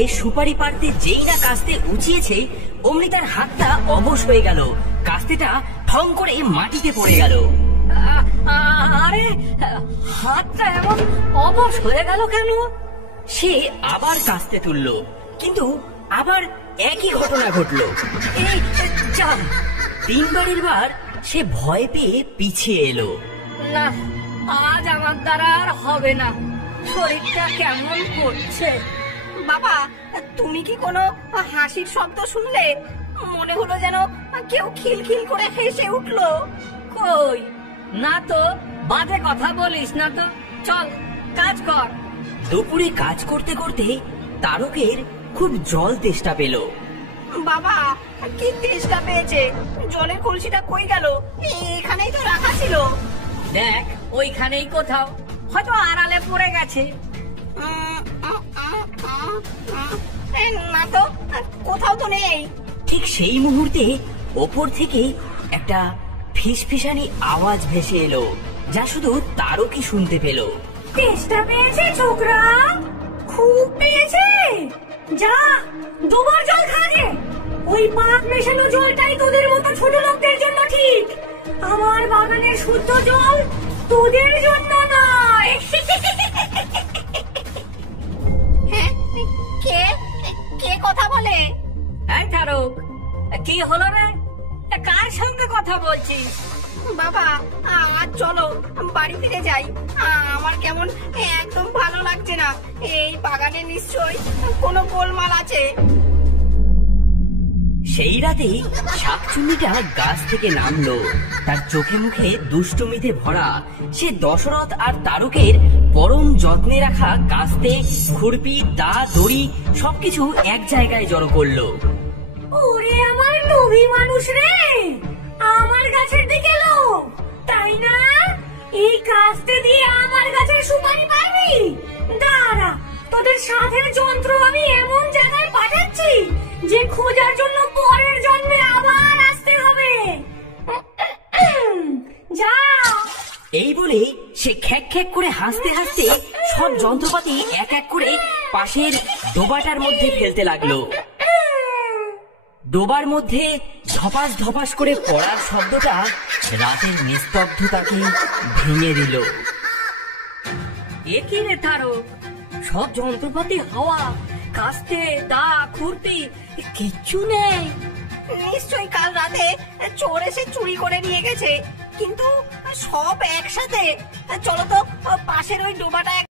এই সুপারি পাড়তে যেই না কাস্তে উঁচিয়েছে অমনি তার হাতটা অবশ হয়ে গেল। কাস্তেটা ঠং করে মাটিতে পড়ে গেল। আরে হাতটা এমন অবশ হয়ে গেল কেন? সে আবার কাস্তে তুলল, কিন্তু আবার একই ঘটনা ঘটলো। এই যা, 3 বারের বার সে ভয় পেয়ে পিছিয়ে এলো। না, আজ আমার দ্বারা আর হবে না, শরীরটা কেমন করছে। বাবা, তুমি কি কোনো হাসির শব্দ শুনলে? মনে হলো যেন কেউ খিলখিল করে হেসে উঠলো। কই না তো, বাজে কথা বলিস না তো, চল কাজ কর। দুপুরে কাজ করতে করতে তারকের খুব জল তেষ্টা পেল। বাবা, কি তেষ্টা পেয়েছে? জলের কলসিটা কই গেল? এখানেই তো রাখা ছিল। দেখ, ওইখানেই কোথাও, হয়তো আড়ালে পড়ে গেছে। না তো, কোথাও তো নেই। ঠিক সেই মুহূর্তে ওপর থেকে একটা ফিসফিসানি আওয়াজ ভেসে এলো, যা শুধু তারকই শুনতে পেল। তেষ্টা পেয়েছে ছোকরা? খুব পেয়েছে? যা, 2 বার জল খাগে। ওই পাক মেশানো জলটাই তোদের মতো ছোট লোকদের জন্য ঠিক। আমার বাগানের শুদ্ধ জল তোদের জন্য নয়। কে কে কথা বলে? এই তারক, কি হলো রে? কার সঙ্গে কথা বলছিস? বাবা, আজ চলো বাড়ি ফিরে যাই। আমার কেমন একদম ভালো লাগছে না। এই বাগানে নিশ্চয়ই কোনো গোলমাল আছে। সেই রাতে শাকচুন্নিটা গাছ থেকে নামলো। তার চোখে মুখে দুষ্টুমিতে ভরা। সে দশরথ আর তারকের পরম যত্নে রাখা কাস্তে, খুরপি, দা, দড়ি সবকিছু এক জায়গায় জড়ো করলো। ওরে আমার লোভী মানুষ রে, আমার গাছের দিকে লোভ, তাই না? এই কাস্তে দিয়ে আমার গাছের সুপারি পারবি? দাঁড়া, তোদের সাধের যন্ত্র আমি এমন জায়গায় পাঠাচ্ছি যে খোঁজার জন্য পরের জন্মে আবার আসতে হবে। যা। এই বলে সে খ্যাক খ্যাক করে হাসতে হাসতে সব যন্ত্রপাতি এক এক করে পাশের ডোবাটার মধ্যে ফেলতে লাগলো। ডোবার মধ্যে ধপাস ধপাস করে পড়ার শব্দটা রাতের নিস্তব্ধতাকে ভেঙে দিল। এ কি রে তারক, সব যন্ত্রপাতি হাওয়া, কাস্তে, দা, খুরপি কিচ্ছু নেই। নিশ্চয়ই কাল রাতে চোর এসে চুরি করে নিয়ে গেছে, কিন্তু সব একসাথে। চলো তো পাশের ওই ডোবাটা